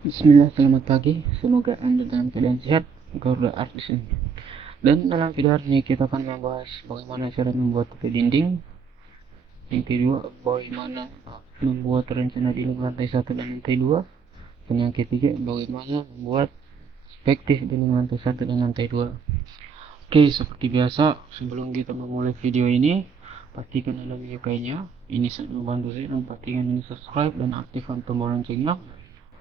Bismillah, selamat pagi. Semoga Anda dalam keadaan sehat. Garuda Art di sini. Dan dalam video hari ini kita akan membahas bagaimana cara membuat TV dinding. Yang kedua, bagaimana membuat rencana dinding lantai 1 dan lantai 2. Dan yang ketiga, bagaimana membuat perspektif dinding lantai 1 dan lantai 2. Oke, seperti biasa, sebelum kita memulai video ini, pastikan Anda menyukainya. Ini sangat membantu saya, dan pastikan ini subscribe dan aktifkan tombol loncengnya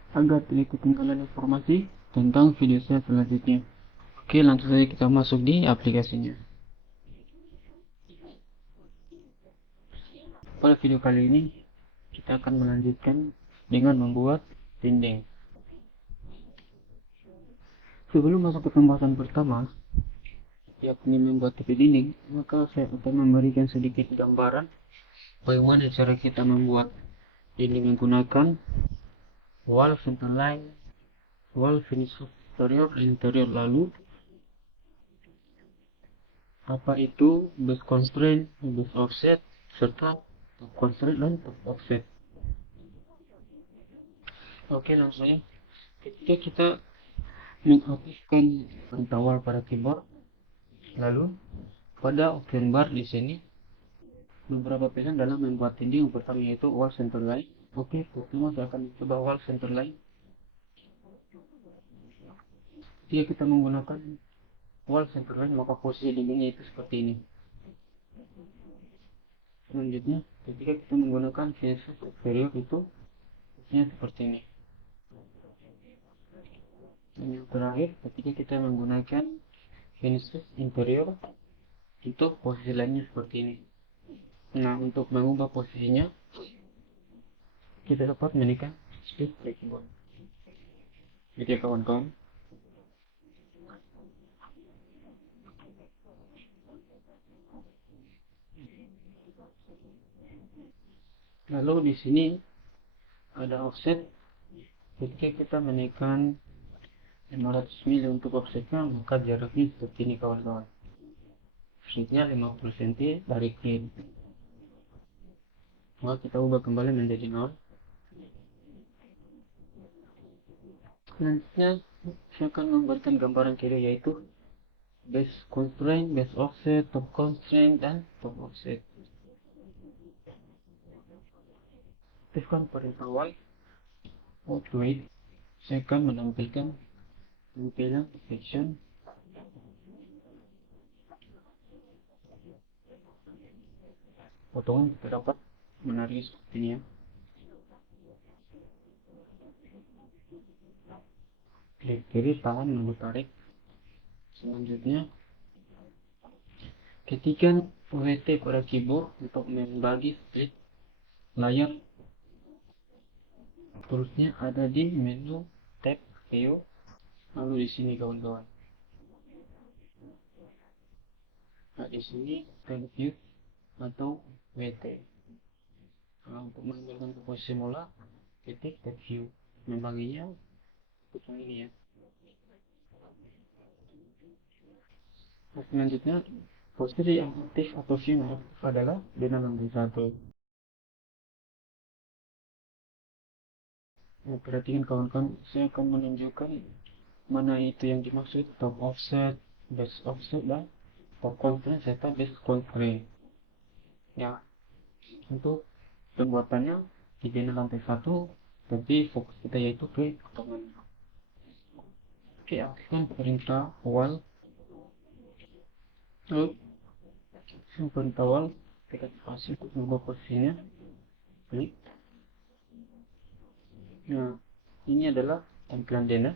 agar tidak ketinggalan informasi tentang video saya selanjutnya. Oke, langsung saja kita masuk di aplikasinya. Pada video kali ini, kita akan melanjutkan dengan membuat dinding. Sebelum masuk ke pembahasan pertama, yakni membuat TV dinding, maka saya akan memberikan sedikit gambaran bagaimana cara kita membuat dinding menggunakan wall centerline, wall finish exterior, interior, lalu apa itu base constraint, base offset, serta top constraint dan top offset. Oke, langsung ya. Ketika kita mengaktifkan pentawal pada keyboard, lalu pada option bar di sini beberapa pilihan dalam membuat dinding. Yang pertama yaitu wall center line. Oke, pertama saya akan coba wall center line. Jika kita menggunakan wall center line, maka posisi dindingnya itu seperti ini. Selanjutnya, ketika kita menggunakan finish exterior itu posisinya seperti ini. Dan yang terakhir, ketika kita menggunakan finish interior itu posisi lainnya seperti ini. Nah, untuk mengubah posisinya kita dapat menekan shift keyboard. Gitu ya kawan-kawan. Lalu di sini ada offset. Ketika kita menekan 500 mili untuk offsetnya, maka jaraknya seperti ini kawan-kawan. Offsetnya 50 cm dari kiri. Maka kita ubah kembali menjadi 0. Selanjutnya saya akan memberikan gambaran kiri, yaitu base constraint, base offset, top constraint, dan top offset. Aktifkan perintah Y outweight. Saya akan menampilkan tampilan section. Potongan kita dapat menarik seperti ini ya. Klik kiri, tahan, lalu tarik. Selanjutnya, ketikkan WT pada keyboard untuk membagi split layar. Terusnya ada di menu tab view, lalu di sini kawan-kawan. Nah, di sini tab view atau WT. Nah, untuk mengambilkan ke posisi mula, ketik tab view. Membaginya seperti ini ya. Nah, selanjutnya posisi yang aktif atau view adalah di lantai 1. Nah, perhatikan kawan-kawan, saya akan menunjukkan mana itu yang dimaksud top offset, base offset, dan top constraint serta base constraint. Ya, untuk pembuatannya di channel lantai 1, tapi fokus kita yaitu ke potongan. Oke, aktifkan perintah wall. Lalu perintah wall, tekan spasi untuk mengubah posisinya. Klik. Nah, ini adalah tampilan denah.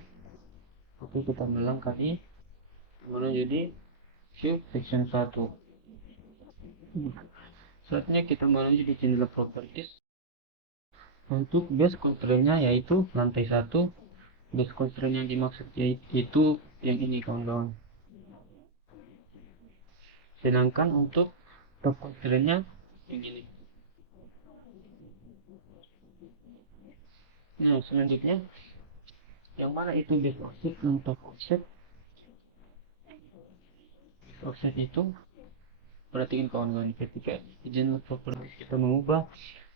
Oke, kita melangkah di menuju di view section 1. Saatnya kita menuju di jendela properties. Untuk base constraint-nya yaitu lantai 1. Base constraint yang dimaksud yaitu yang ini kawan-kawan. Sedangkan untuk top constraint-nya yang ini. Nah, selanjutnya yang mana itu base offset dan top offset. Base offset itu perhatikan kawan-kawan, ketika di jendela properties kita mengubah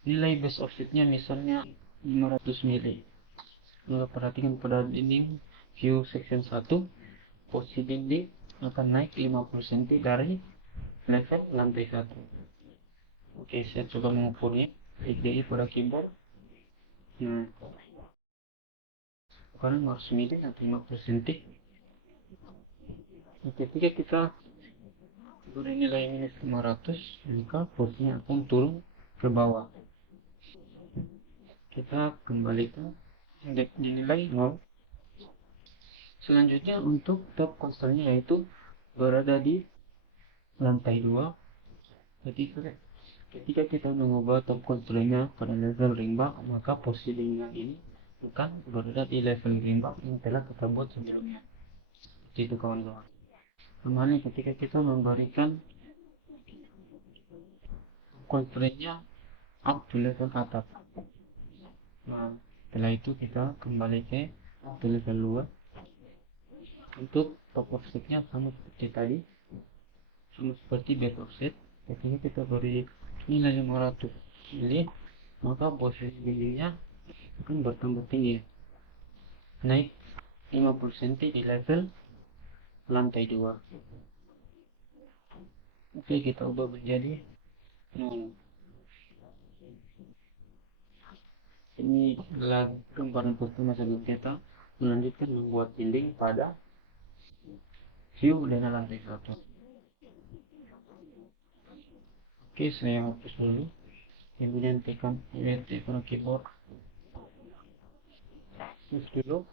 nilai base offsetnya misalnya 500 mili. Maka perhatikan pada dinding view section 1, posisi dinding akan naik 50 cm dari level lantai 1. Oke, saya coba mengukurnya. Klik DI pada keyboard. Nah, sekarang harus milih atau 50 cm. Ketika kita bernilai minus 500, maka posisinya akan turun ke bawah. Kita kembalikan dinilai 0. Selanjutnya untuk top coasternya yaitu berada di lantai 2. Ketika kita mengubah top coasternya pada level ringback, maka posisi dengan ini akan berada di level ringback yang telah kita buat sebelumnya. Seperti itu kawan-kawan. Kembali ketika kita memberikan coasternya up to level atap. Nah, setelah itu kita kembali ke level 2. Untuk top offsetnya sama seperti tadi, sama seperti back offset. Ketika kita beri nilai 500 mili, maka posisi dindingnya akan bertambah tinggi, naik 50 cm di level lantai 2. Oke, kita ubah menjadi 0. Ini adalah gambaran pertama sebelum kita melanjutkan membuat dinding pada view dengan lantai 1. Oke, saya hapus dulu, kemudian tekan Alt pada keyboard, hapus dulu.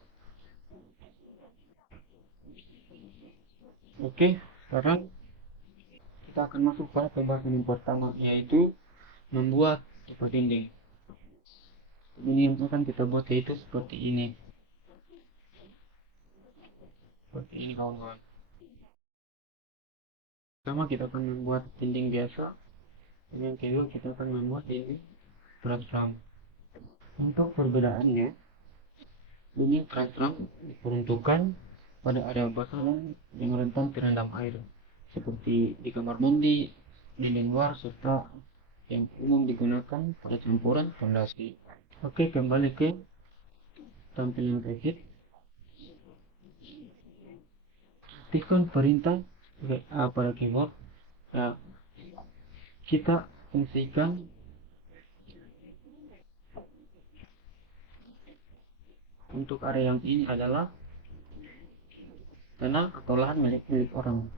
Oke, sekarang kita akan masuk pada pembahasan yang pertama, yaitu membuat tipe dinding. Ini yang akan kita buat yaitu seperti ini. Seperti ini kawan-kawan. Pertama kita akan membuat dinding biasa. Dan yang kedua kita akan membuat dinding transram. Untuk perbedaannya, dinding transram diperuntukkan pada area basah dan yang rentan terendam air, seperti di kamar mandi, dinding luar, serta yang umum digunakan pada campuran fondasi. Oke, kembali ke tampilan Revit. Tekan perintah A pada keyboard. Nah, kita fungsikan untuk area yang ini adalah tanah atau lahan milik orang.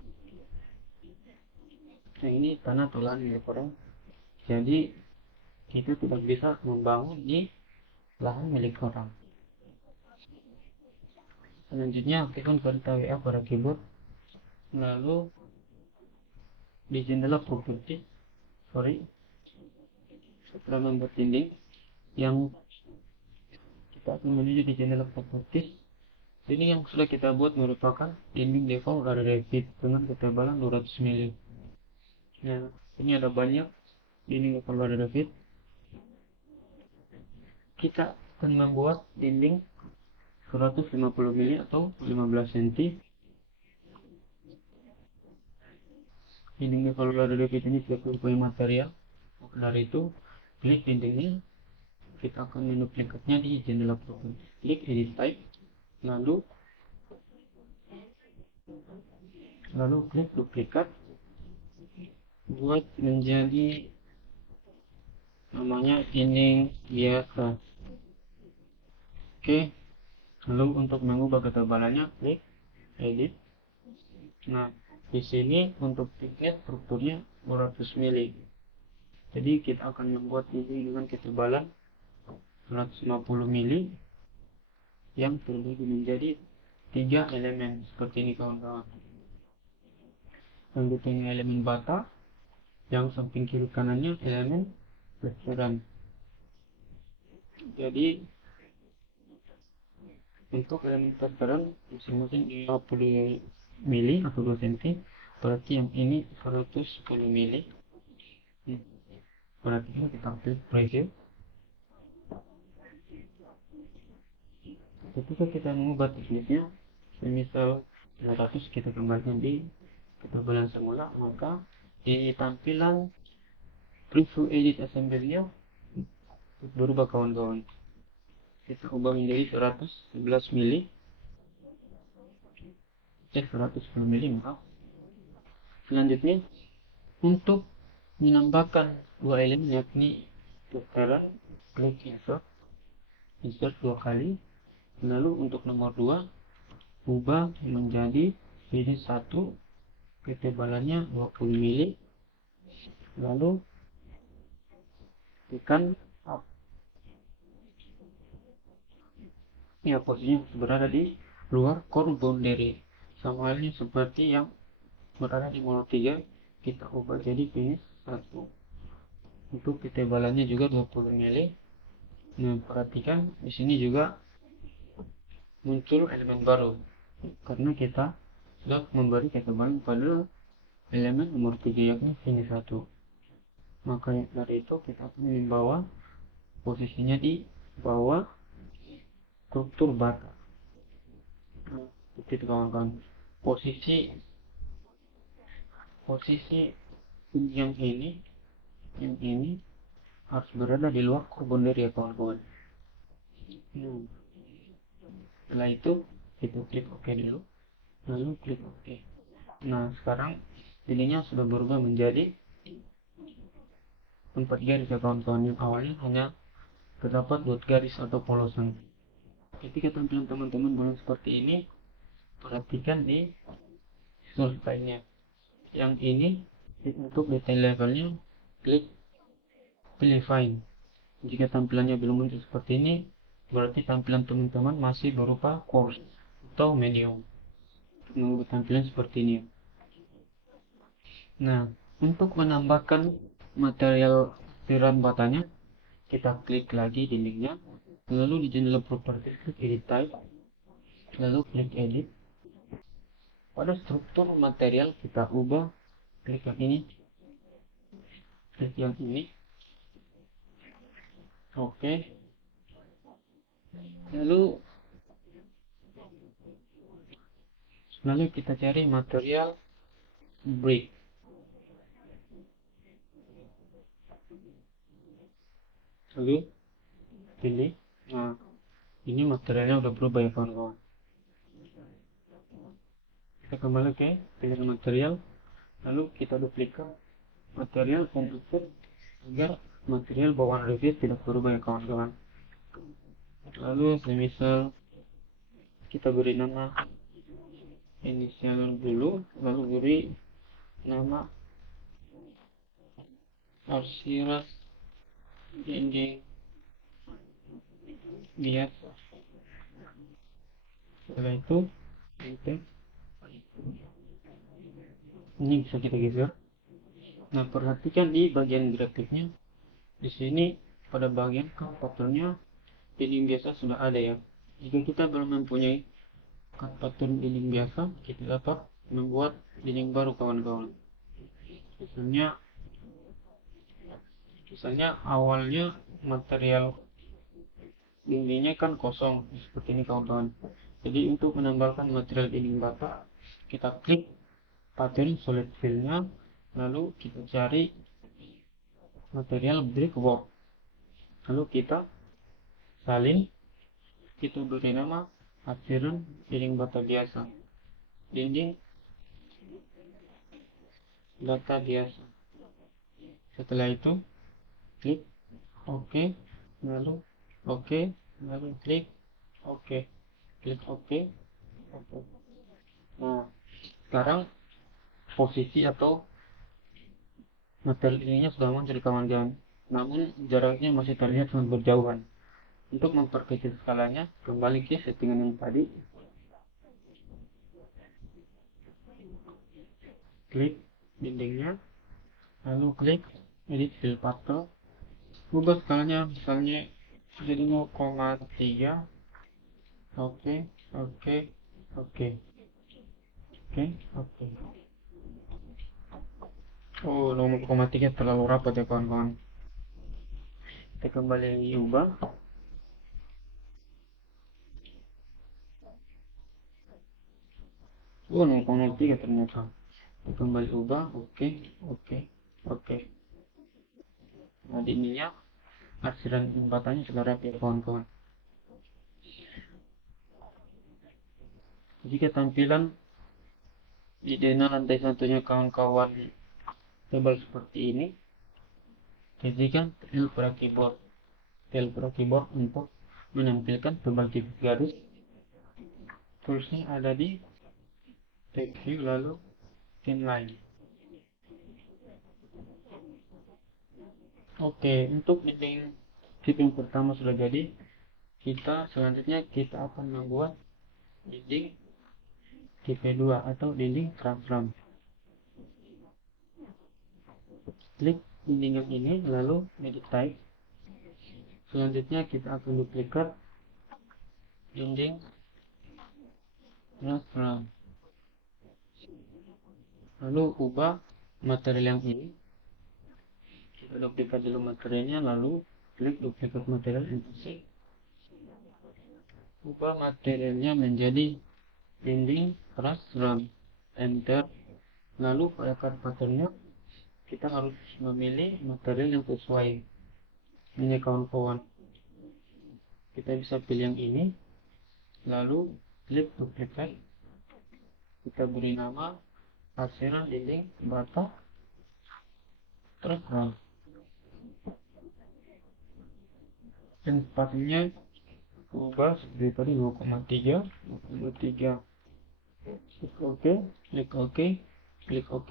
Nah, ini tanah atau lahan milik orang, jadi kita tidak bisa membangun di lahan milik orang. Selanjutnya aktifkan perintah WA pada keyboard, lalu di jendela properti, setelah membuat dinding, yang kita akan menuju di jendela properties. Ini yang sudah kita buat merupakan dinding default dari Revit dengan ketebalan 200 mm. Nah, ini ada banyak dinding default dari Revit. Kita akan membuat dinding 150 mm atau 15 cm. Dinding default dari Revit ini sudah mempunyai material. Dari itu, klik dindingnya. Kita akan menduplikatnya di jendela properti. Klik edit type, lalu klik duplikat, buat menjadi namanya dinding biasa. Oke, lalu untuk mengubah ketebalannya klik edit. Nah, di sini untuk thickness strukturnya 200 mm. Jadi kita akan membuat dinding dengan ketebalan 150 mm yang terbagi menjadi 3 elemen seperti ini kawan-kawan. Yang depannya elemen bata, yang samping kiri kanannya elemen plesteran. Jadi untuk elemen plesteran masing-masing 50 mili atau 2 cm, berarti yang ini 110 mili. Berarti kita klik preview. Ketika kita mengubah tekniknya, semisal 200 kita kembalikan di ketebalan semula, maka di tampilan preview edit assembly-nya berubah kawan-kawan. kita ubah menjadi 111 mili. 110 mili, maaf. Selanjutnya, untuk menambahkan dua elemen yakni putaran, klik insert dua kali. Lalu untuk nomor 2, ubah menjadi finish 1, ketebalannya 20 mili. Lalu tekan up. Ya, posisinya berada di luar core boundary. Sama halnya seperti yang berada di mode 3, kita ubah jadi finish 1. Untuk ketebalannya juga 20 mili. Nah, perhatikan di sini juga muncul elemen baru karena kita sudah memberi ketebalan pada elemen nomor 3 yakni finish 1. Maka dari itu kita akan membawa posisinya di bawah struktur bata. Nah, itu kawan-kawan. Posisi yang ini harus berada di luar core boundary ya kawan-kawan. Setelah itu kita klik OK dulu, lalu klik OK. Nah, sekarang jadinya sudah berubah menjadi 4 garis ya kawan-kawan. Yang awalnya hanya terdapat buat garis atau polosan. Ketika tampilan teman-teman belum seperti ini, perhatikan di source file-nya. Yang ini untuk detail levelnya, klik pilih fine. Jika tampilannya belum muncul seperti ini, berarti tampilan teman-teman masih berupa coarse atau medium. Mengubah tampilan seperti ini. Nah, untuk menambahkan material tiran batanya, kita klik lagi di linknya, lalu di jendela properti klik edit type, lalu klik edit. Pada struktur material kita ubah, klik yang ini, klik yang ini, oke. Lalu kita cari material brick. Lalu pilih. Nah, ini materialnya udah berubah ya kawan-kawan. Kita kembali ke pilihan material, lalu kita duplikat material komposit agar material bawaan review tidak berubah ya kawan-kawan. Lalu semisal kita beri nama inisial dulu, lalu beri nama arsiras dinding biasa. Setelah itu ini bisa kita geser. Nah, perhatikan di bagian grafiknya. Di sini pada bagian patternnya dinding biasa sudah ada ya. Jika kita belum mempunyai pattern dinding biasa, kita dapat membuat dinding baru kawan-kawan. Misalnya awalnya material dindingnya kan kosong seperti ini kawan-kawan. Jadi untuk menambahkan material dinding bata, kita klik pattern solid fill-nya, lalu kita cari material brickwork, lalu kita salin, kita beri nama arsiran dinding bata biasa, dinding bata biasa. Setelah itu klik OK, lalu OK, lalu klik OK, klik OK. Nah, sekarang posisi atau material ininya sudah muncul kawan-kawan, namun jaraknya masih terlihat sangat berjauhan. Untuk memperkecil skalanya, kembali ke settingan yang tadi, klik dindingnya, lalu klik edit fill particle, ubah skalanya misalnya jadi 0,3. Oke. Oh, 0,3 terlalu rapat ya kawan-kawan. Kita kembali ubah. Oh, 0,3 ternyata. Kita kembali ubah. Oke. Nah, ininya arsiran batanya sudah rapi ya kawan-kawan. Jika tampilan di denah lantai satunya kawan-kawan tebal seperti ini, ketikkan L pada keyboard untuk menampilkan tebal tipis garis. Toolsnya ada di tab view lalu thin line. Oke, untuk dinding tip yang pertama sudah jadi. Selanjutnya kita akan membuat dinding tipe 2 atau dinding transram. Klik dinding yang ini lalu edit type. Selanjutnya kita akan duplikat dinding transram. Lalu ubah material yang ini. Kita duplikat dulu materialnya lalu klik duplikat material, enter. Ubah materialnya menjadi dinding transram, enter. Lalu pada part patternnya kita harus memilih material yang sesuai. Ini kawan-kawan, kita bisa pilih yang ini lalu klik duplikat, kita beri nama arsiran dinding bata transram, dan spasinya ubah seperti tadi 2,3 23. Klik OK, klik OK, klik OK,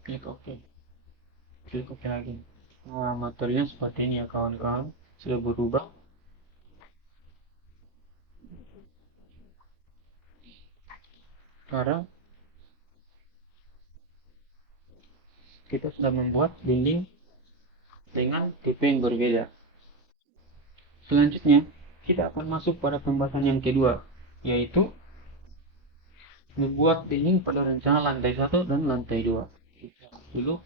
klik OK, klik OK lagi. Nah, materialnya seperti ini ya kawan-kawan, sudah berubah. Sekarang kita sudah membuat dinding dengan tipe yang berbeda. Selanjutnya kita akan masuk pada pembahasan yang kedua, yaitu membuat dinding pada rencana lantai 1 dan lantai 2. Dulu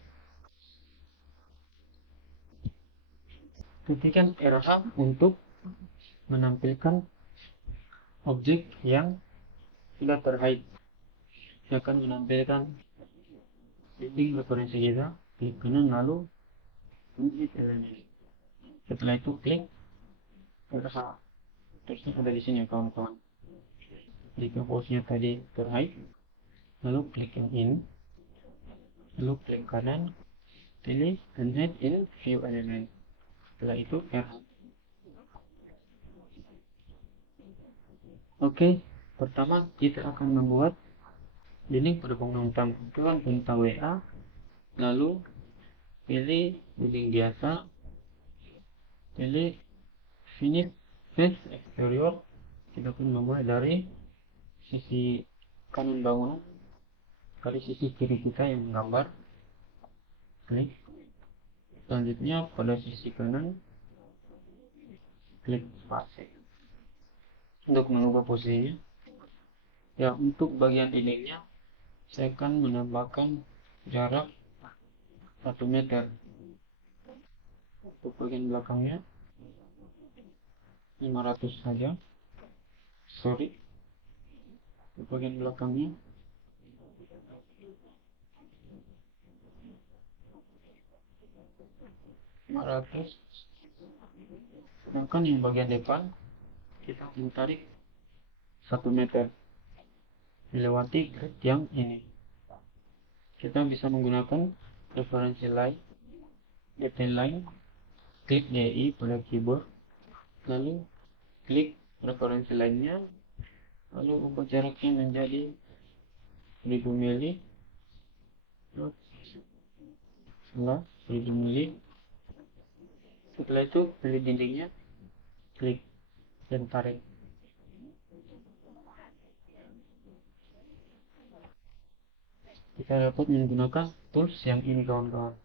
ketikkan RH untuk menampilkan objek yang sudah terhide. Saya akan menampilkan dinding referensi kita. Klik kanan lalu edit element. Setelah itu klik RH. Terusnya ada di sini kawan-kawan. Jika posnya tadi terhide, lalu klik yang ini, lalu klik kanan, pilih Enhance in View Element. Setelah itu RH. Oke, pertama kita akan membuat dinding pada bangunan utama. Tekan perintah WA, lalu pilih dinding biasa, pilih Finish Face Exterior. Kita akan memulai dari sisi kanan bangunan, dari sisi kiri kita yang menggambar. Klik. Selanjutnya pada sisi kanan, klik spasi untuk mengubah posisinya. Ya, untuk bagian dindingnya saya akan menambahkan jarak 1 meter. Untuk bagian belakangnya 500 saja. Untuk bagian belakangnya 500. Sedangkan yang bagian depan kita akan tarik 1 meter melewati grid yang ini. Kita bisa menggunakan referensi line, detail line, klik DI pada keyboard, lalu klik referensi lainnya, lalu ubah jaraknya menjadi 1000 mili, setelah 1000 mili. Setelah itu pilih dindingnya, klik dan tarik. Kita dapat menggunakan tools yang ini kawan-kawan.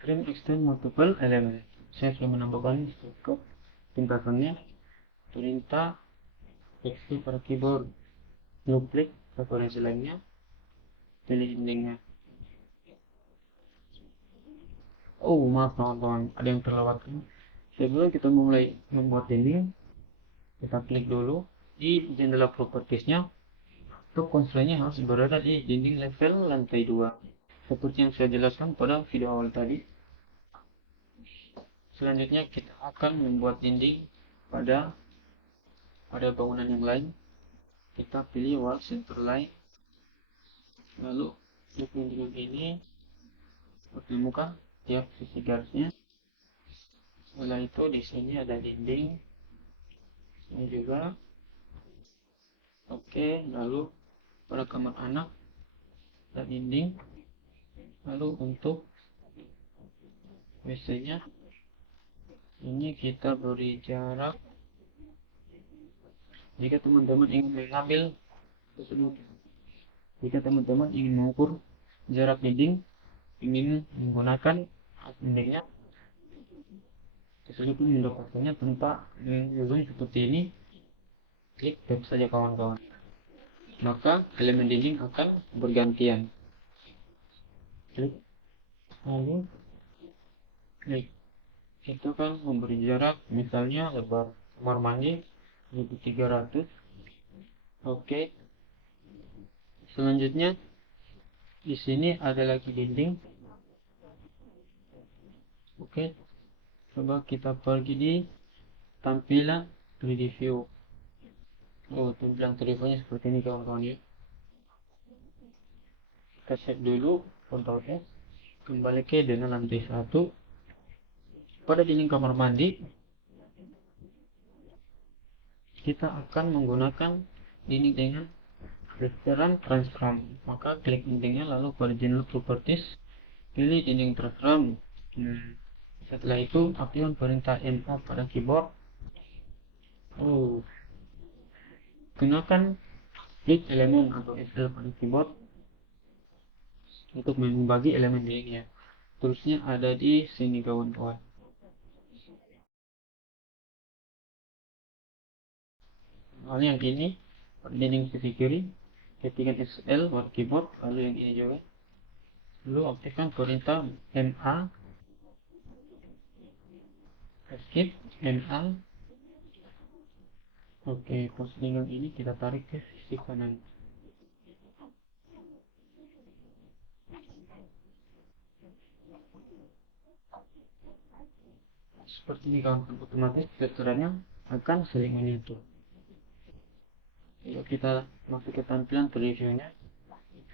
Trim Extend Multiple Element. Saya sudah menambahkan shortcut tingkatannya. Perintah X pada keyboard, lalu klik referensi lainnya, pilih dindingnya. Oh maaf kawan-kawan, ada yang terlewatkan. Sebelum kita mulai membuat dinding, kita klik dulu di jendela propertiesnya. Untuk konstrainnya harus berada di dinding level lantai 2, seperti yang saya jelaskan pada video awal tadi. Selanjutnya kita akan membuat dinding pada pada bangunan yang lain, kita pilih wall center line. Lalu untuk dinding ini pertemukan tiap sisi garisnya. Setelah itu di sini ada dinding, ini juga. Oke, lalu pada kamar anak ada dinding. Lalu untuk WC-nya ini kita beri jarak. Jika teman-teman ingin mengambil jika teman-teman ingin mengukur jarak dinding, ingin menggunakan dindingnya, kesulitan mendapatkannya tanpa zoom seperti ini, klik tab saja kawan-kawan. Maka elemen dinding akan bergantian. Klik, lalu klik. Itu kan memberi jarak, misalnya lebar kamar mandi 1300. Oke. Selanjutnya di sini ada lagi dinding. Oke. Coba kita pergi di tampilan 3D view. Oh, tampilan 3D view nya seperti ini kawan-kawan ya. Kita set dulu Ctrl S. Kembali ke dengan lantai 1. Pada dinding kamar mandi kita akan menggunakan dinding dengan restoran transform. Maka klik dindingnya, lalu pada general properties pilih dinding transform. Setelah itu aktifkan perintah MA pada keyboard. Gunakan split elemen atau SL pada keyboard untuk membagi elemen dindingnya. Terusnya ada di sini kawan-kawan. Lalu yang ini dinding sisi kiri, ketikkan SL pada keyboard. Lalu yang ini juga. Lalu aktifkan perintah MA, escape, MA. Oke, postingan ini kita tarik ke sisi kanan. Seperti ini kawan-kawan, otomatis vektorannya akan saling menyatu. Yuk kita masuk ke tampilan previewnya.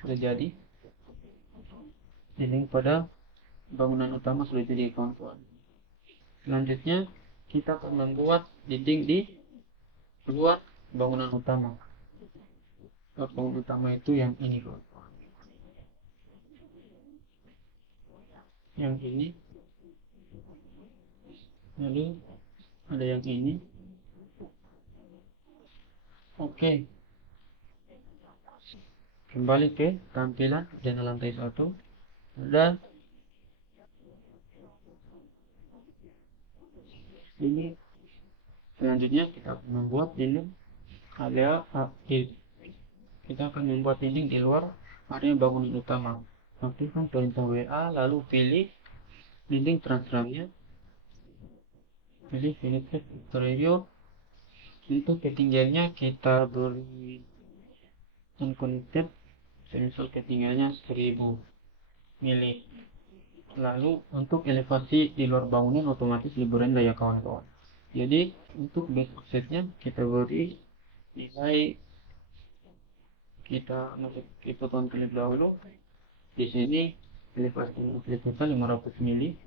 Sudah jadi. Dinding pada bangunan utama sudah jadi kawan-kawan. Selanjutnya kita akan membuat dinding di luar bangunan utama. Luar bangunan utama itu yang ini kawan-kawan. Yang ini. Lalu ada yang ini. Oke. Kembali ke tampilan dan lantai 1. Dan ini selanjutnya kita akan membuat dinding kita akan membuat dinding di luar area bangunan utama. Aktifkan perintah WA, lalu pilih dinding transformnya. Pilih finish review. Untuk ketinggiannya kita beri unconnected, misal ketinggiannya 1000 mili. Lalu untuk elevasi di luar bangunan otomatis lebih rendah ya kawan-kawan. Jadi untuk base offsetnya kita beri nilai, kita masuk ke potongan klip dahulu. Di sini elevasi kita 500 mili,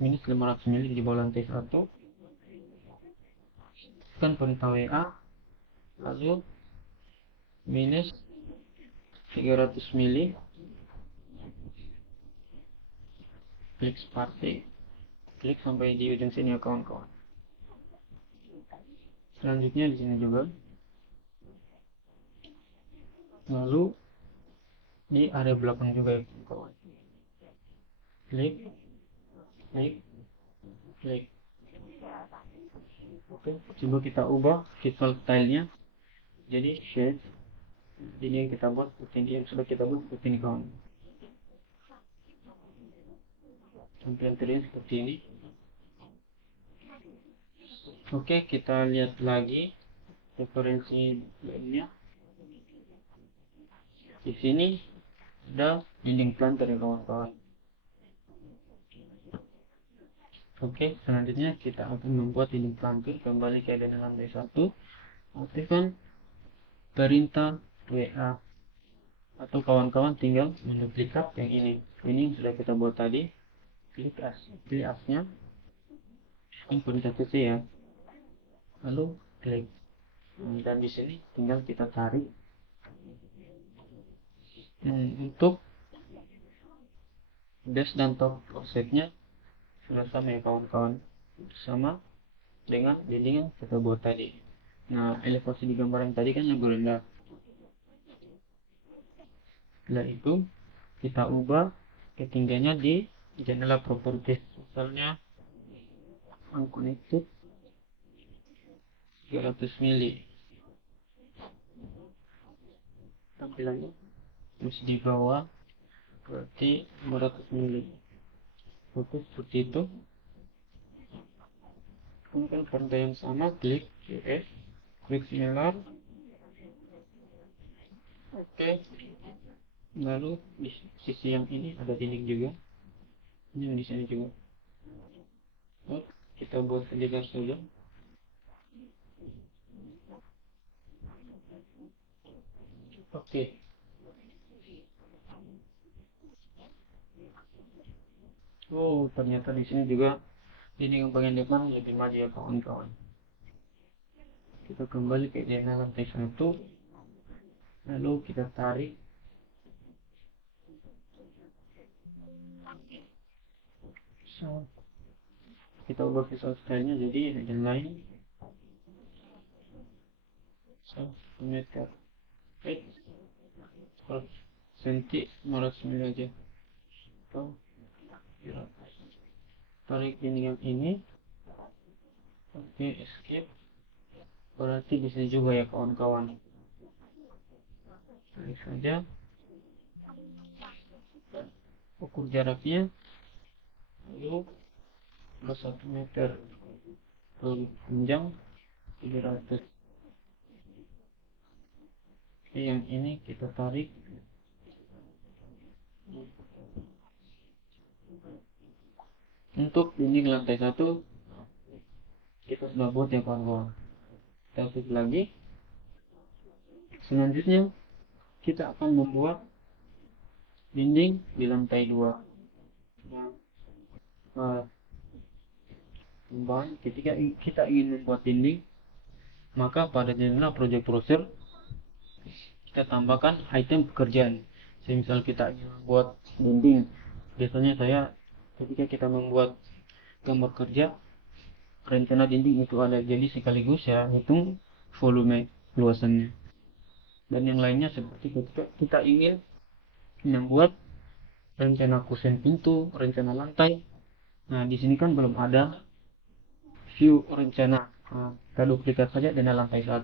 minus 500 mili di bawah lantai 1. Kan perintah WA, lalu minus 300 mili, klik spasi, klik sampai di ujung sini ya kawan-kawan. Selanjutnya di sini juga, lalu di area belakang juga ya kawan-kawan. Klik, klik, klik. Oke, coba kita ubah visual stylenya jadi shade. Ini yang kita buat seperti ini, yang sudah kita buat seperti ini kawan. Tampilan terlihat seperti ini. Oke, kita lihat lagi referensi lainnya. Di sini ada dinding planter ya kawan-kawan. Oke, selanjutnya kita akan membuat dinding pelangkir. Kembali ke element lantai 1, aktifkan perintah WA, atau kawan-kawan tinggal menduplikat yang ini yang sudah kita buat tadi. Klik as, pilih asnya, ini perintah CC ya, lalu klik, dan di sini tinggal kita tarik. Untuk base dan top offsetnya sudah sama ya kawan-kawan, sama dengan dinding yang kita buat tadi. Nah, elevasi di gambar yang tadi kan lebih rendah. Setelah itu kita ubah ketinggiannya di jendela properties, misalnya unconnected 300 mili. Tampilannya masih di bawah, berarti 500 mili. Oke, seperti itu. Kemudian pada yang sama, klik US, klik similar. Oke, lalu di sisi yang ini ada dinding juga, ini di sini juga. Kita buat sejajar saja. Oke. Oh, ternyata di sini juga dinding yang bagian depan lebih maju ya kawan-kawan. Kita kembali ke jendela lantai 1, lalu kita tarik. So, kita ubah visual style-nya jadi yang lain. So, meter 100 cm 500 mili aja. So, tarik dinding yang ini. Oke, escape. Berarti bisa juga ya kawan-kawan. Tarik saja. Ukur jaraknya, lalu 1 meter, panjang 300. Oke, yang ini kita tarik. Untuk dinding lantai 1 kita sudah buat ya kawan-kawan. Kita klik lagi. Selanjutnya kita akan membuat dinding di lantai 2. Ketika kita ingin membuat dinding, maka pada jendela project browser kita tambahkan item pekerjaan. Misal kita ingin membuat dinding, biasanya ketika kita membuat gambar kerja, rencana dinding itu ada, jadi sekaligus ya hitung volume luasannya. Dan yang lainnya seperti ketika kita ingin membuat rencana kusen pintu, rencana lantai. Nah, di sini kan belum ada view rencana. Nah, kita duplikat saja dengan lantai 1.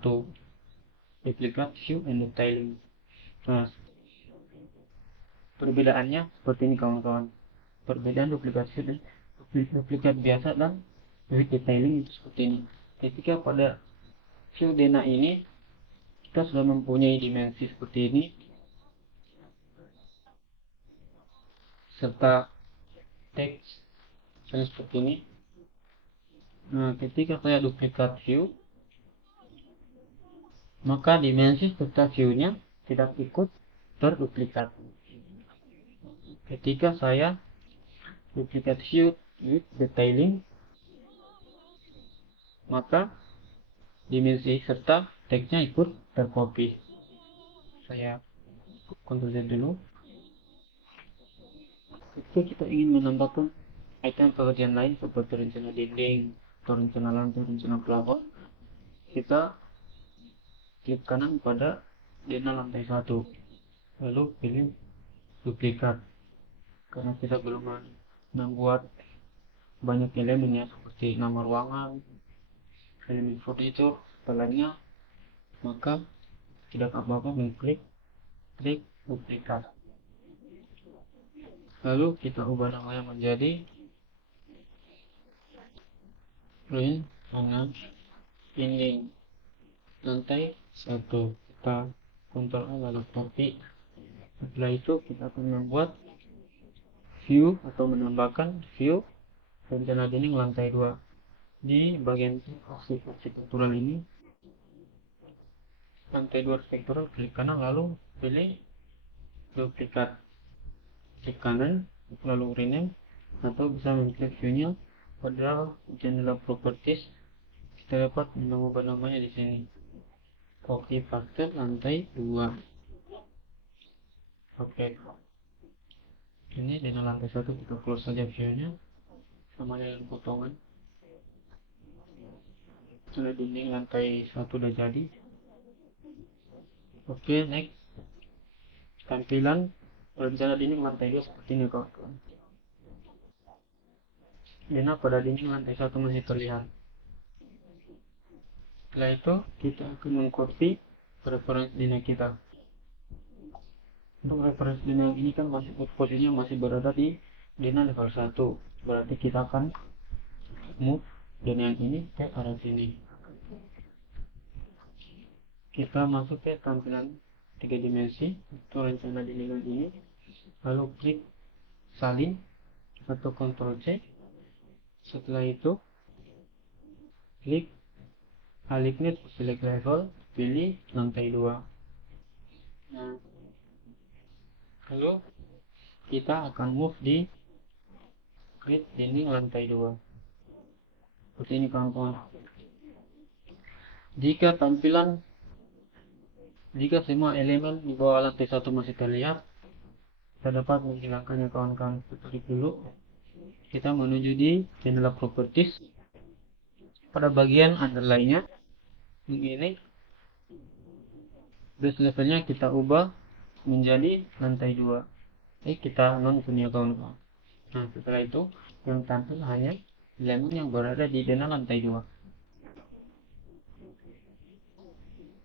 Duplikat view and detailing. Nah, perbedaannya seperti ini kawan-kawan. Perbedaan duplikat view dan duplikat biasa dan with detailing itu seperti ini. Ketika pada view dena ini kita sudah mempunyai dimensi seperti ini, serta teks seperti ini. Nah, ketika saya duplikat view, maka dimensi serta view-nya tidak ikut terduplikat. Ketika saya duplikat view with detailing, maka dimensi serta teksnya ikut tercopy. Saya Ctrl Z dulu. Ketika kita ingin menambahkan item pekerjaan lain seperti rencana dinding atau rencana lantai, rencana plafon, kita klik kanan pada zona lantai 1, lalu pilih duplikat. Karena kita belum membuat banyak elemen ya, seperti nama ruangan, elemen furniture, lainnya, maka tidak apa-apa mengklik duplikat. Lalu kita ubah namanya menjadi rencana dinding lantai 1. Kita Ctrl A lalu copy. Setelah itu kita akan membuat view atau menambahkan view rencana dinding lantai 2. Di bagian arsitektural ini, lantai 2 arsitektural, klik kanan lalu pilih duplikat, klik kanan lalu rename, atau bisa mengklik view-nya pada jendela properties. Kita dapat mengubah namanya di sini. Copy paste lantai 2. Oke. Ini dengan lantai 1 kita close saja view-nya sama dengan potongan. Sudah dinding lantai 1 udah jadi. Oke, next. Tampilan rencana dinding lantai 2 seperti ini kawan-kawan. Dina pada dinding lantai 1 masih terlihat. Setelah itu kita akan mengcopy referensi dina kita. Untuk referensi dina ini kan masih posisinya masih berada di dina level 1. Berarti kita akan move dina yang ini ke arah sini. Kita masuk ke tampilan 3 dimensi untuk rencana dinding ini. Lalu klik salin atau Ctrl C. Setelah itu klik Alignate select level, pilih lantai 2. Nah, lalu kita akan move di grid dinding lantai 2 seperti ini kawan-kawan. Jika semua elemen di bawah lantai 1 masih terlihat, kita dapat menghilangkannya kawan-kawan. Seperti dulu kita menuju di jendela properties. Pada bagian underline-nya ini base levelnya kita ubah menjadi lantai 2. Kita non-pun ya kawan-kawan. Nah, setelah itu yang tampil hanya elemen yang berada di dena lantai 2.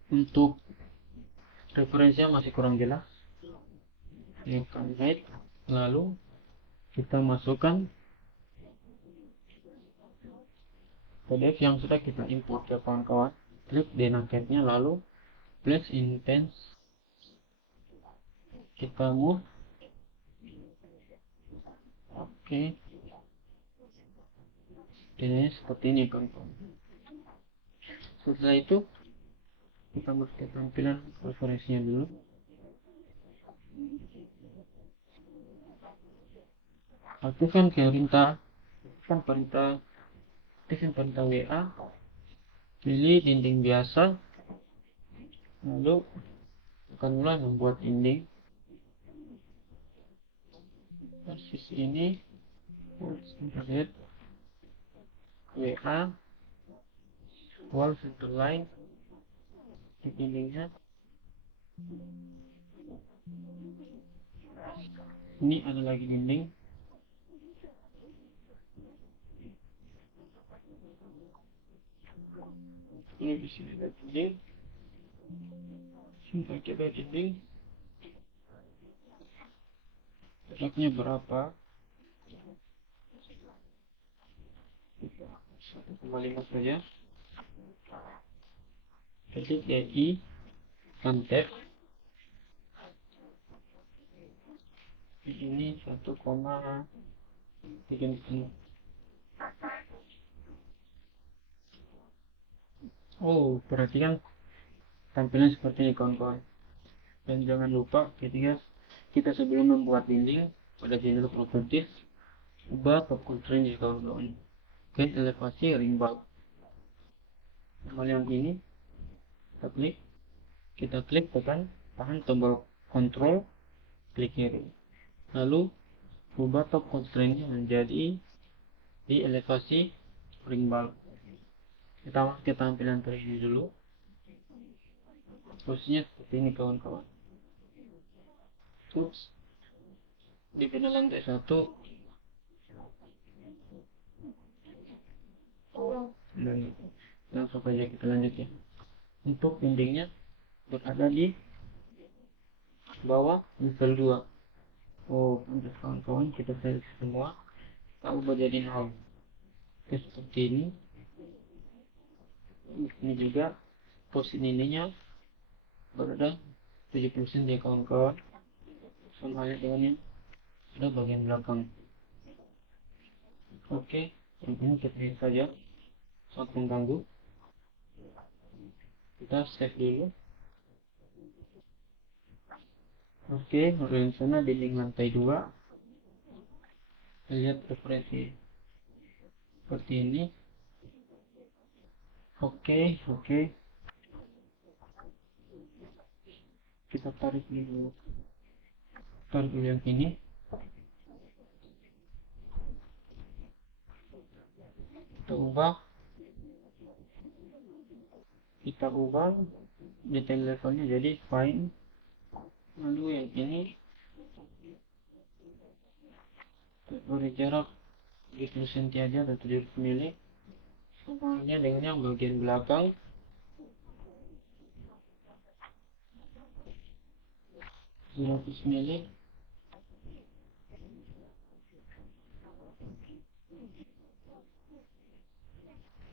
Untuk referensinya masih kurang jelas. Tekan hide, lalu kita masukkan PDF yang sudah kita import ya kawan-kawan. Klik denaketnya lalu place intense. Kita move. Oke. Ini seperti ini kawan-kawan. Setelah itu kita masuk ke tampilan referensinya dulu. Aktifkan perintah WA. Pilih dinding biasa. Lalu akan mulai membuat dinding. Persis ini. Lihat WA wall center line di dindingnya. Ini ada lagi dinding. Ini di sini ada dinding. Sini ada dinding. Jaraknya berapa? 1,5 saja. Klik DI tab. Ini 1,3. Oh, perhatikan tampilan seperti ini kawan-kawan. Dan jangan lupa ketika kita sebelum membuat dinding pada jendela properties, ubah top constraint ya kawan-kawan. Gain elevasi ring bulb. Hal yang ini kita klik tekan tahan tombol control, klik kiri. Lalu ubah top constraint-nya menjadi di elevasi ring bulb. Kita masuk ke tampilan terini dulu. Posisinya seperti ini kawan-kawan. Terus di panel lantai 1 dan langsung saja kita lanjut ya. Untuk dindingnya berada di bawah level 2. Oh, untuk kawan-kawan kita seleksi semua, kita ubah jadi 0. Oke, seperti ini. Ini juga posisi ininya berada 70% ya kawan-kawan, sama halnya dengan yang ada bagian belakang. Oke, Ini kita lihat saja, sangat mengganggu. Kita save dulu. Oke, di sana dinding lantai 2. Lihat referensi seperti ini. Oke, kita tarik dulu yang ini. Kita ubah detail levelnya jadi fine. Lalu yang ini beri jarak 70 cm aja atau 70 mm. Semuanya dengan yang bagian belakang 100 mm.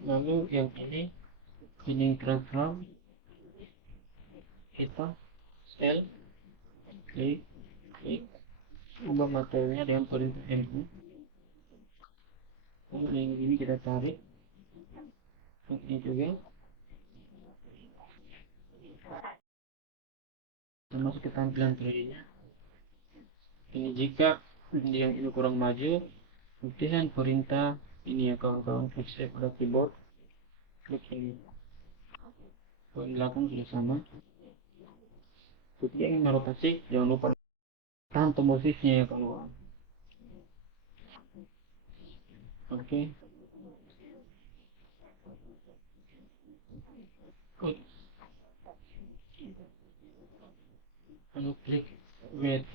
Lalu yang ini dinding transform, kita sel, klik, ubah materialnya dengan perintah MU. Lalu yang ini kita tarik, ini juga kita masuk ke tampilan 3D-nya. Ini jika yang ini kurang maju, kemudian perintah ini ya kawan-kawan, klik save pada keyboard, klik ini. Poin belakang sudah sama. Ketika ingin merotasi, jangan lupa tahan tombol shift-nya ya kawan-kawan. Oke. Good. Lalu klik WT.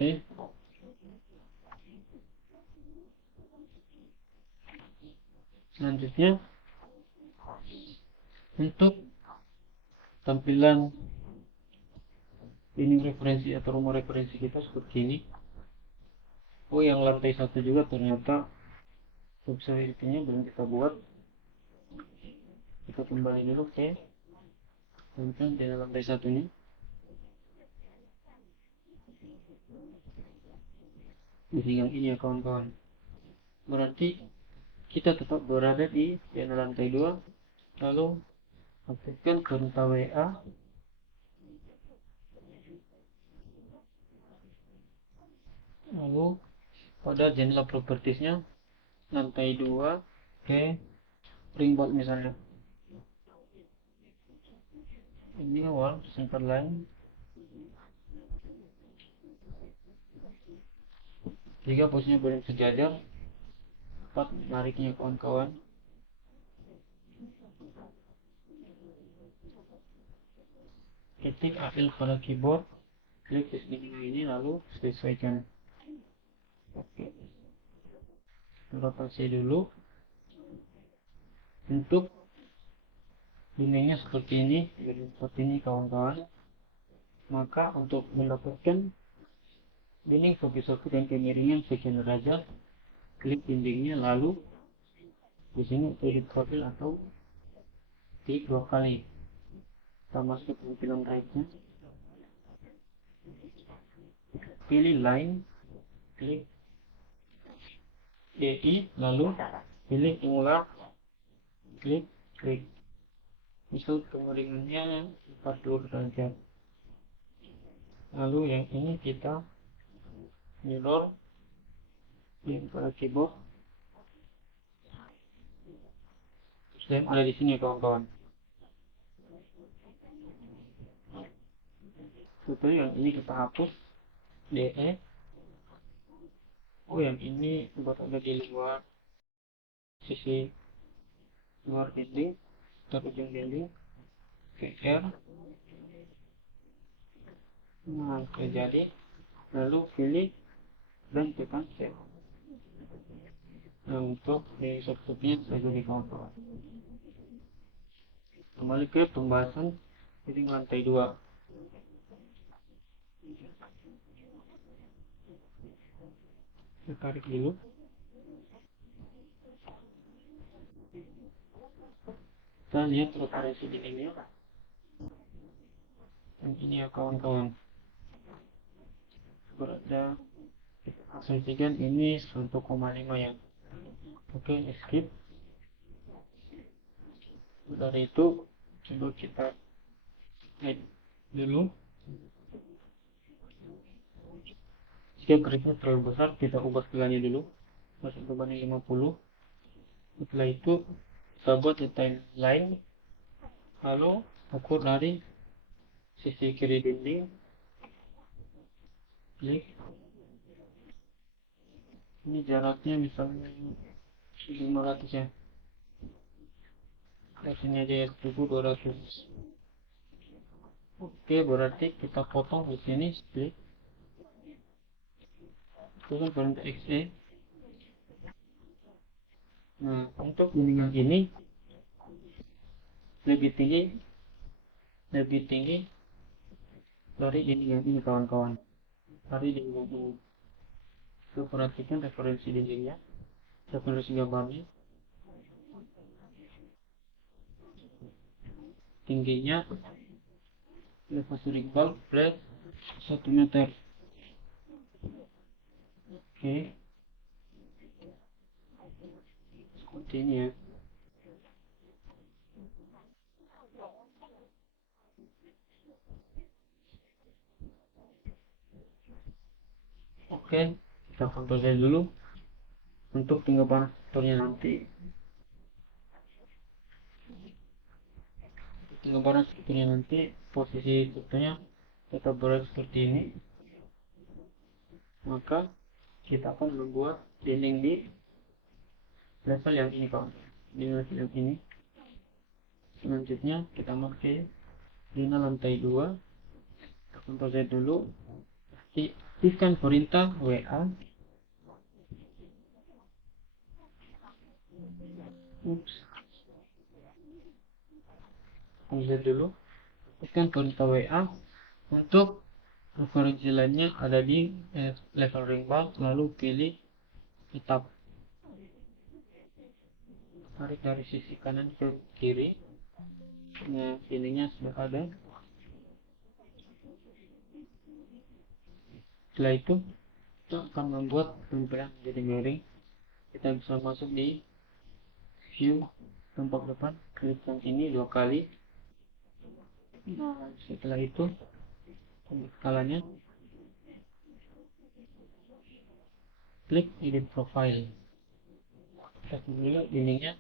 Selanjutnya untuk tampilan ini referensi atau rumah referensi kita seperti ini. Oh, yang lantai 1 juga ternyata subscribe-nya belum kita buat. Kita kembali dulu ke tampilan di lantai 1-nya. Jadi yang ini ya kawan-kawan. Berarti kita tetap berada di lantai 2. Lalu aktifkan perintah WA. Lalu pada jendela propertiesnya lantai 2 ke ringboard misalnya. Ini awal center line. Jika posisinya belum sejajar, tepat nariknya kawan-kawan. Ketik AL pada keyboard, klik di ini lalu sesuaikan. Oke. Rotasi dulu. Untuk dindingnya seperti ini kawan-kawan. Maka untuk mendapatkan dinding sopi-sopi dan kemiringan sekian derajat, klik dindingnya lalu di sini edit profil atau klik 2 kali. Kita masuk ke tampilan right-nya. Pilih line, klik DI, lalu pilih ulang, klik. Misal kemiringannya 40 derajat. Lalu yang ini kita mirror yang pada keyboard. Sudah ada di sini kawan-kawan. Setelah yang ini kita hapus DE. Oh, yang ini buat ada di luar sisi luar dinding atau ujung dinding. VR. Nah, terjadi. Lalu pilih dan tekan save. Nah, untuk di subscribe-nya saya jadi kawan-kawan. Kembali ke pembahasan dinding lantai 2. Saya tarik dulu. Kita lihat referensi dindingnya. Yang ini ya kawan-kawan. Berada asumsikan ini 1,5 ya. Oke, skip. Dari itu coba kita hide dulu. Jika garisnya terlalu besar, kita ubah skalanya dulu, masuk ke banding 50. Setelah itu kita buat detail line, lalu ukur dari sisi kiri dinding, klik. Ini jaraknya misalnya 500 ya, sini aja ya 1200. Oke, berarti kita potong di sini, klik. Itu kan perintah XE. Nah, untuk dinding ini lebih tinggi dari dinding ini kawan-kawan, dari dinding ini. Itu perhatikan referensi dindingnya, referensi gambarnya, tingginya elevasi rigbal plus 1 meter. Oke, seperti ini ya. Oke, kita kontrol saja dulu untuk tinggal panas strukturnya nanti. Tinggal panas strukturnya nanti, posisi strukturnya tetap berada seperti ini. Maka kita akan membuat dinding di level yang ini kawan, di level yang ini. Selanjutnya kita pakai lina lantai 2. Kita kontrol Z dulu, aktifkan perintah WA. Z dulu, aktifkan perintah WA. Untuk referensi lainnya ada di level ring bar, lalu pilih tetap. Tarik dari sisi kanan ke kiri. Nah, ininya sudah ada. Setelah itu kita akan membuat tampilan menjadi miring. Kita bisa masuk di view tampak depan, klik yang ini 2 kali. Nah, setelah itu skalanya, klik edit profile. Kita dulu dindingnya,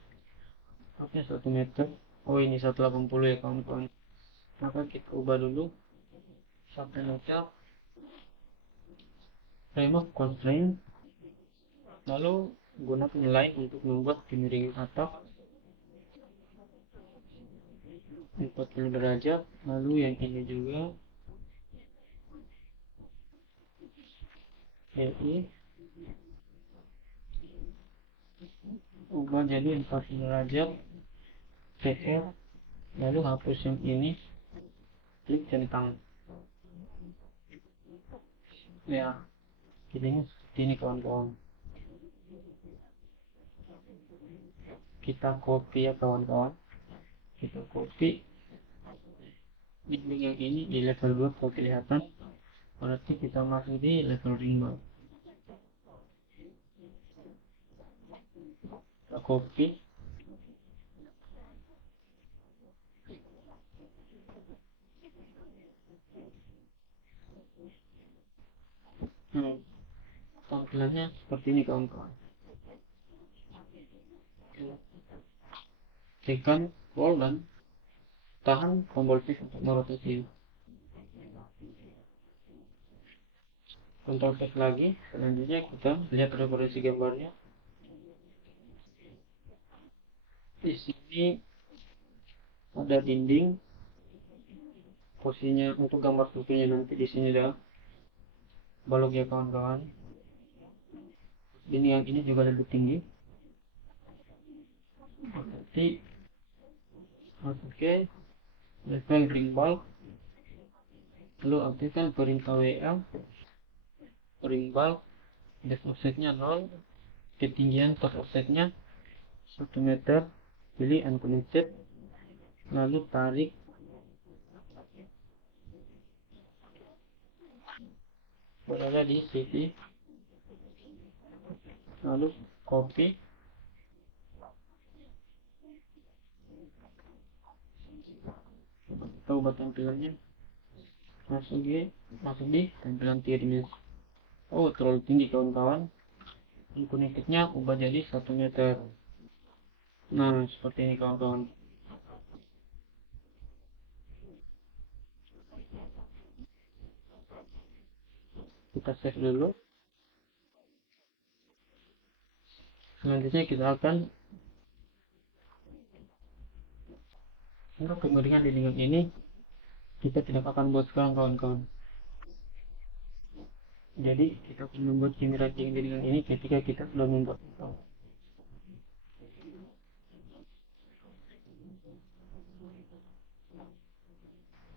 oke 1 meter. Oh, ini 180 ya kawan-kawan. Maka kita ubah dulu 1 meter, remove constraint, lalu gunakan line untuk membuat kemiringan atap 40 derajat. Lalu yang ini juga LI ubah jadi 40 derajat TR, lalu hapus yang ini, klik centang. Ya, jadinya seperti ini kawan-kawan. Kita copy ya kawan-kawan, kita copy dinding yang ini di level 2 kalau kelihatan, berarti kita masuk di level ring bar. Kita copy, tampilannya seperti ini kawan-kawan. Tekan Ctrl dan tahan tombol shift untuk merotasi. Ctrl F lagi. Selanjutnya kita lihat referensi gambarnya. Di sini ada dinding. Posisinya untuk gambar strukturnya nanti di sini ada balok ya kawan-kawan. Dinding yang ini juga lebih tinggi. Berarti masuk ke level ring bulb. Lalu aktifkan perintah WL. Ring bulb depth offsetnya 0, ketinggian top offsetnya 1 meter, pilih unconnected, lalu tarik berada di sisi, lalu copy, kita ubah tampilannya, masuk di tampilan 3 dimensi. Oh, terlalu tinggi kawan-kawan. Connectednya ubah jadi 1 meter. Nah, seperti ini kawan-kawan. Kita save dulu. Selanjutnya kita akan untuk pengeringan dinding ini kita tidak akan buat sekarang kawan-kawan. Jadi kita akan membuat pengeringan dinding ini ketika kita sudah membuat itu.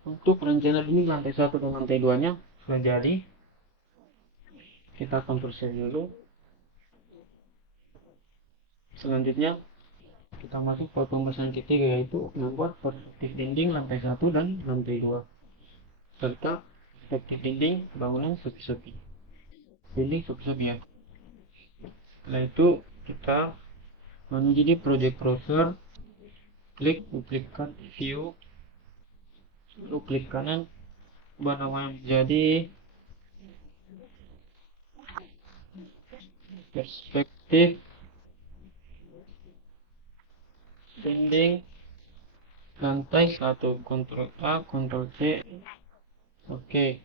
Untuk rencana dinding lantai 1 dan lantai 2 nya sudah jadi. Kita akan proses dulu. Selanjutnya kita masuk ke pembahasan ketiga, yaitu membuat perspektif dinding lantai 1 dan lantai 2 serta perspektif dinding bangunan sepi-sepi. Dinding sepi-sepi ya. Setelah itu kita menuju di project browser, klik duplikat view, lalu klik kanan, ubah namanya menjadi perspektif dinding lantai 1, Ctrl A, Ctrl C. Oke.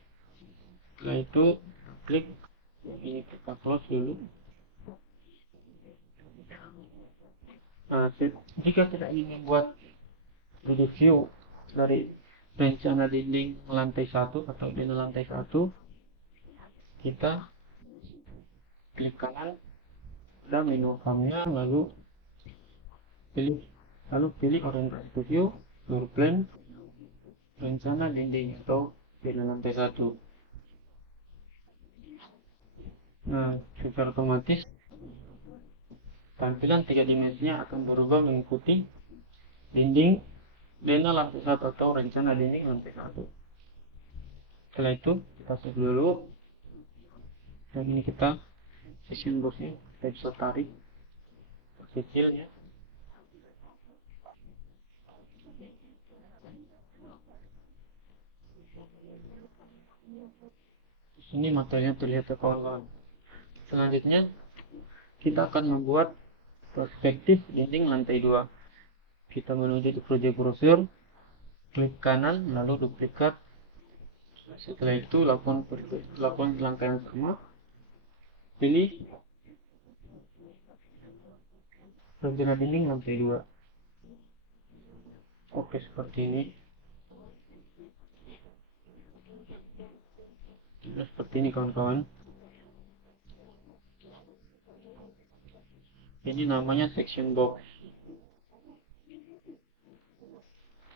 Setelah itu klik ini, kita close dulu. Nah, jika kita ingin membuat review dari rencana dinding lantai 1 atau dinding lantai 1, kita klik kanan pada menu farmnya, lalu pilih orientasi to view, floor plan, rencana dinding atau dinding lantai 1. Nah, secara otomatis tampilan 3 dimensinya akan berubah mengikuti dinding lantai 1 atau rencana dinding lantai 1. Setelah itu kita save dulu. Dan ini kita section boxnya kita bisa tarik kecilnya. Di sini materialnya terlihat ya kawan-kawan. Selanjutnya kita akan membuat perspektif dinding lantai 2. Kita menuju di project browser, klik kanan, lalu duplikat. Setelah itu lakukan langkah yang sama, pilih rencana dinding lantai 2. Oke, seperti ini. Nah, seperti ini kawan-kawan. Ini namanya section box.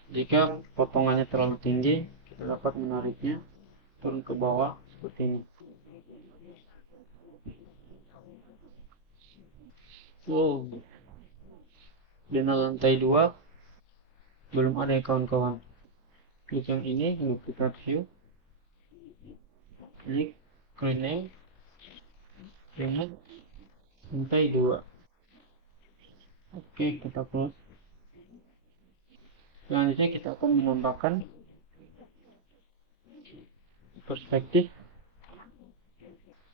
Jika potongannya terlalu tinggi, kita dapat menariknya turun ke bawah seperti ini. Wow, dinding lantai 2 belum ada ya kawan-kawan. Klik yang ini, duplikat view, klik rename dengan lantai 2. Oke, kita close. Selanjutnya kita akan menambahkan perspektif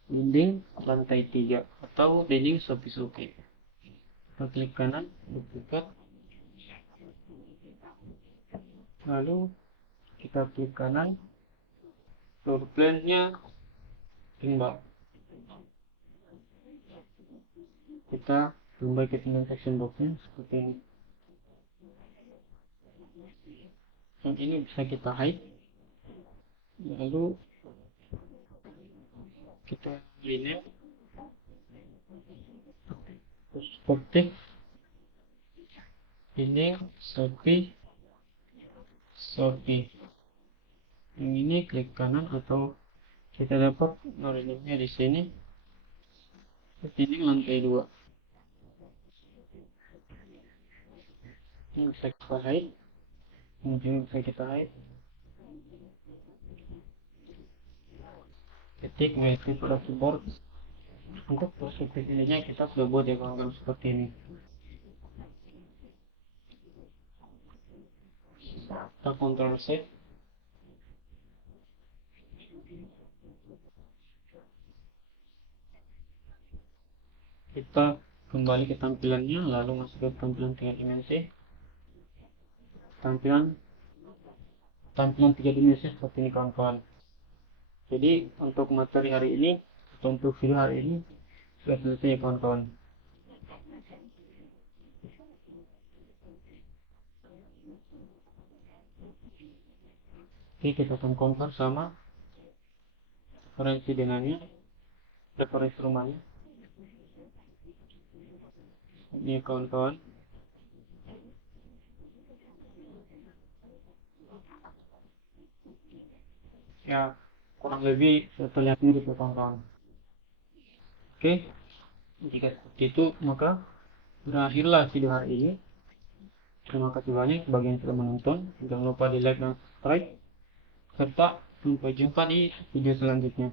dinding lantai 3 atau dinding sepi-sepi. Kita klik kanan, duplikat, lalu kita klik kanan, floor plan-nya timbal. Kita tambah ketinggian section box-nya seperti ini. Yang ini bisa kita hide, lalu kita rename perspektif dinding sepi. Yang ini klik kanan atau kita dapat rename-nya di sini, dinding lantai 2. Ini bisa kita hide, ini bisa kita hide. Ketik WP pada keyboard. Untuk perspektif ininya kita sudah buat ya kawan-kawan seperti ini. Kita Ctrl save. Kita kembali ke tampilannya, lalu masuk ke tampilan 3 dimensi. Tampilan 3 dimensi seperti ini kawan-kawan. Jadi untuk materi hari ini atau untuk video hari ini sudah selesai ya kawan-kawan. Oke, kita akan convert sama referensi dengannya, referensi rumahnya. Ini kawan-kawan. Ya, kurang lebih terlihat mirip ya kawan-kawan. Oke, jika seperti itu maka berakhirlah video hari ini. Terima kasih banyak bagi yang sudah menonton. Jangan lupa di like dan subscribe, serta sampai jumpa di video selanjutnya.